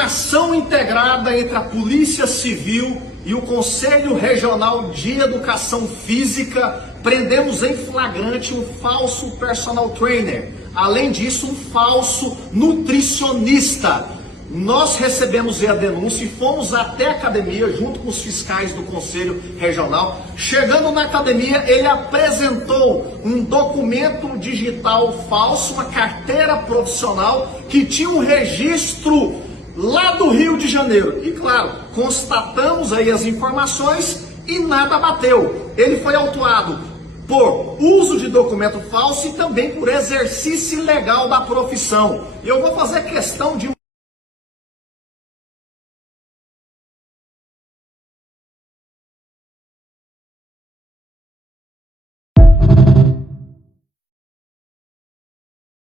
Numa ação integrada entre a Polícia Civil e o Conselho Regional de Educação Física, prendemos em flagrante um falso personal trainer. Além disso, um falso nutricionista. Nós recebemos a denúncia e fomos até a academia junto com os fiscais do Conselho Regional. Chegando na academia, ele apresentou um documento digital falso, uma carteira profissional que tinha um registro lá do Rio de Janeiro. E claro, constatamos aí as informações e nada bateu. Ele foi autuado por uso de documento falso e também por exercício ilegal da profissão. E eu vou fazer questão de